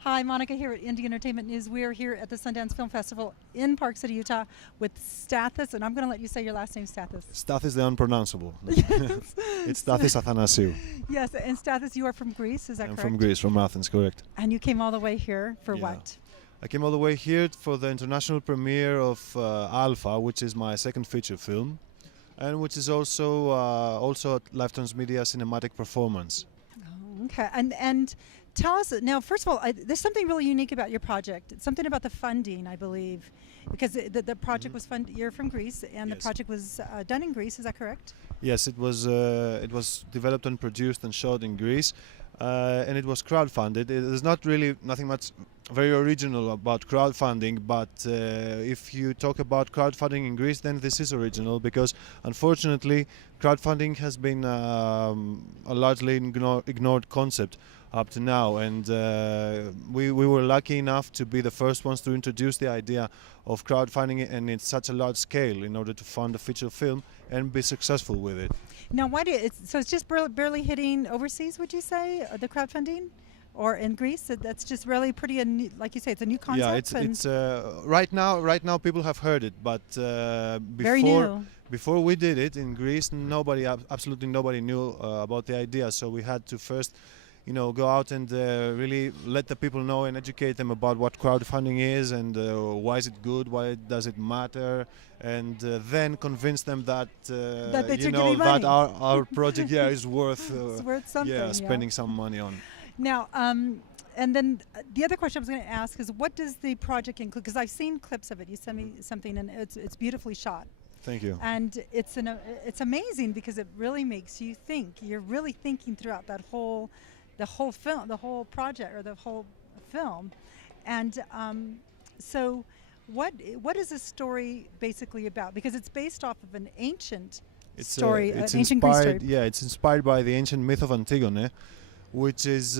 Hi, Monica here at Indie Entertainment News. We're here at the Sundance Film Festival in Park City, Utah with Stathis, and I'm going to let you say your last name, Stathis. Stathis the unpronounceable. Yes. It's Stathis Athanasiou. Yes, and Stathis, you are from Greece, is that I'm correct? from Greece, from Athens, correct. And you came all the way here for Yeah. what? I came all the way here for the international premiere of Alpha, which is my second feature film, and which is also a live transmedia cinematic performance. Oh, okay, and tell us now. First of all, there's something really unique about your project. It's something about the funding, I believe, because the project was funded. You're from Greece, and the Yes. project was done in Greece. Is that correct? Yes, it was developed and produced and shot in Greece, and it was crowdfunded. There's not really nothing much very original about crowdfunding, but if you talk about crowdfunding in Greece, then this is original because unfortunately crowdfunding has been a largely ignored concept up to now, and we were lucky enough to be the first ones to introduce the idea of crowdfunding and in such a large scale in order to fund a feature film and be successful with it. Now, why do so it's just barely hitting overseas? Would you say the crowdfunding, or in Greece? That's just really pretty. Like you say, it's a new concept. Yeah, it's right now people have heard it, but Very new. before we did it in Greece, absolutely nobody knew about the idea. So we had to first, go out and really let the people know and educate them about what crowdfunding is and why is it good, why does it matter, and then convince them that that our project is worth It's worth something. yeah, spending some money on. Now, and then the other question I was going to ask is, what does the project include? Because I've seen clips of it. You sent me something, and it's beautifully shot. Thank you. And it's amazing because it really makes you think. You're really thinking throughout the whole film, the whole project, or the whole film. And so, what is this story basically about? Because it's based off of an ancient story, it's an ancient Greece story. inspired. Yeah, it's inspired by the ancient myth of Antigone, which is,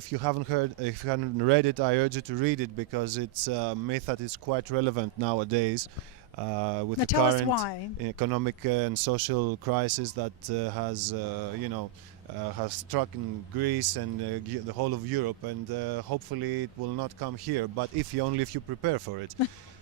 if you haven't read it, I urge you to read it because it's a myth that is quite relevant nowadays with Now the tell us current why. economic and social crisis that has struck in Greece and the whole of Europe, and hopefully it will not come here. But if you prepare for it.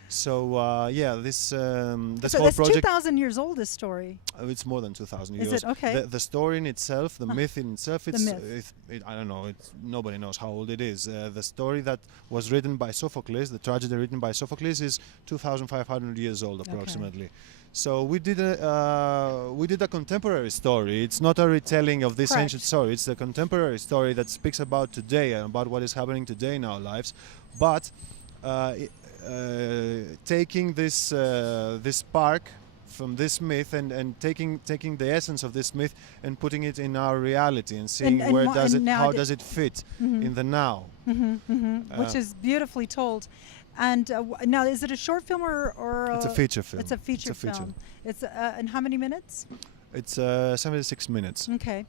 So this So whole that's project. 2,000 years old. This story. It's more than 2,000 Is years. it? Okay. The story in itself, the myth in itself, The myth. I don't know. Nobody knows how old it is. The story that was written by Sophocles, the tragedy written by Sophocles, is 2,500 years old approximately. So we did a contemporary story. It's not a retelling of this Correct. ancient story. It's a contemporary story that speaks about today and about what is happening today in our lives, but taking this spark from this myth and taking the essence of this myth and putting it in our reality and seeing how does it fit in the now. Which is beautifully told. And now, is it a short film or It's a feature film. It's a feature film. It's and how many minutes? It's 76 minutes. Okay,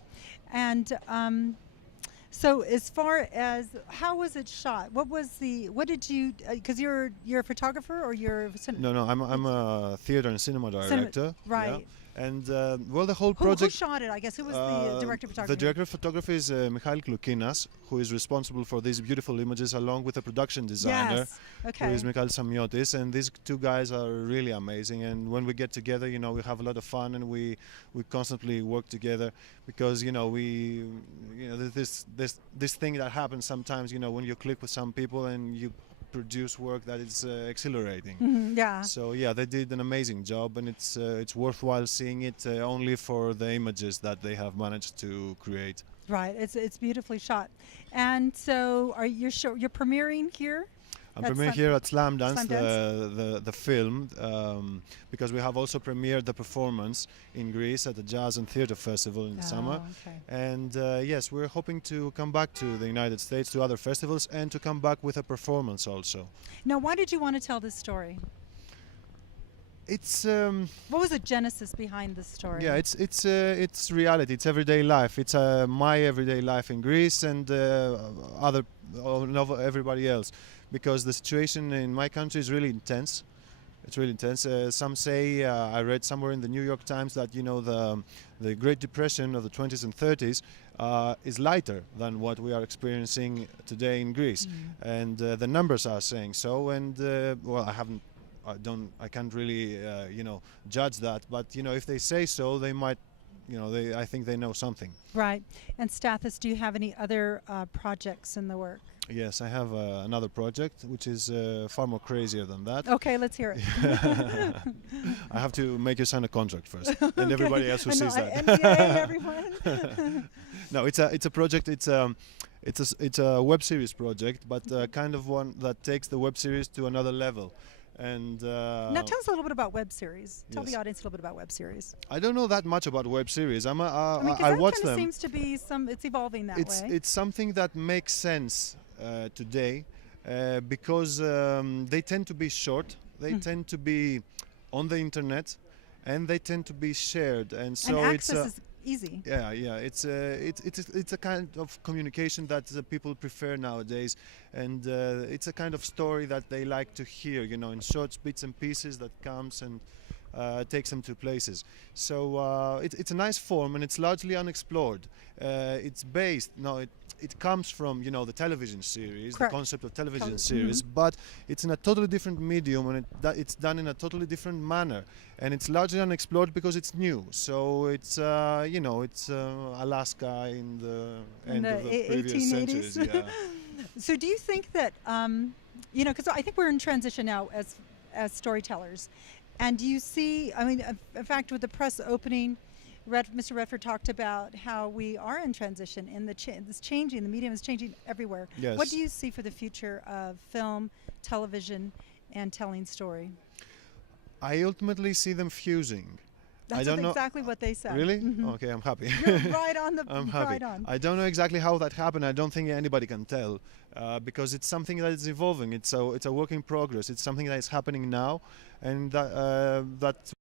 and so as far as how was it shot? What did you? Because you're a photographer or you're No, I'm a theater and cinema director. right. Yeah. And the whole Who project. shot it? I guess who was the director of photography? The director of photography is Mikhail Klukinas, who is responsible for these beautiful images, along with the production designer, Yes. Okay. who is Mikhail Samiotis. And these two guys are really amazing. And when we get together, we have a lot of fun, and we constantly work together because this thing that happens sometimes. When you click with some people and you produce work that is exhilarating. Yeah. So yeah, they did an amazing job, and it's worthwhile seeing it only for the images that they have managed to create. Right. It's beautifully shot. And so you're premiering here? I'm That's premiering here at Slamdance, Slamdance? the film, because we have also premiered the performance in Greece at the Jazz and Theatre Festival in the summer. Okay. And yes, we're hoping to come back to the United States, to other festivals, and to come back with a performance also. Now, why did you want to tell this story? It's What was the genesis behind this story? yeah, it's reality. It's everyday life. It's my everyday life in Greece and everybody else, because the situation in my country is really intense. It's really intense. Some say, I read somewhere in the New York Times that the Great Depression of the 20s and 30s is lighter than what we are experiencing today in Greece, and the numbers are saying so. And well, I can't really judge that, but if they say so, they might, I think they know something. Right. And Stathis, do you have any other projects in the work? Yes, I have another project which is far more crazier than that. Okay, let's hear it. I have to make you sign a contract first, and everybody else who sees that. NDA, everyone. No, it's a project. It's a web series project, but kind of one that takes the web series to another level. And now tell us a little bit about web series. Tell Yes. the audience a little bit about web series. I don't know that much about web series. I mean, 'cause I that watch kind of them. seems to be it's evolving that way. It's something that makes sense today because they tend to be short. They tend to be on the internet, and they tend to be shared. And so and it's access is easy. yeah. It's a kind of communication that people prefer nowadays, and it's a kind of story that they like to hear, in short bits and pieces that comes and takes them to places. So it's a nice form, and it's largely unexplored. It's based it comes from the television series, Correct. the concept of television series, but it's in a totally different medium, and it's done in a totally different manner, and it's largely unexplored because it's new. So it's it's Alaska in the end of the previous 1880s. centuries. Yeah. So do you think that because I think we're in transition now as storytellers, and do you see? I mean, in fact, with the press opening, Mr. Redford talked about how we are in transition, and it's changing. The medium is changing everywhere. Yes. What do you see for the future of film, television, and telling story? I ultimately see them fusing. I don't know exactly what they said. Really? Mhm. Okay, I'm happy. You're right on the I'm happy. right on. I don't know exactly how that happened. I don't think anybody can tell because it's something that is evolving. It's a work in progress. It's something that is happening now, and that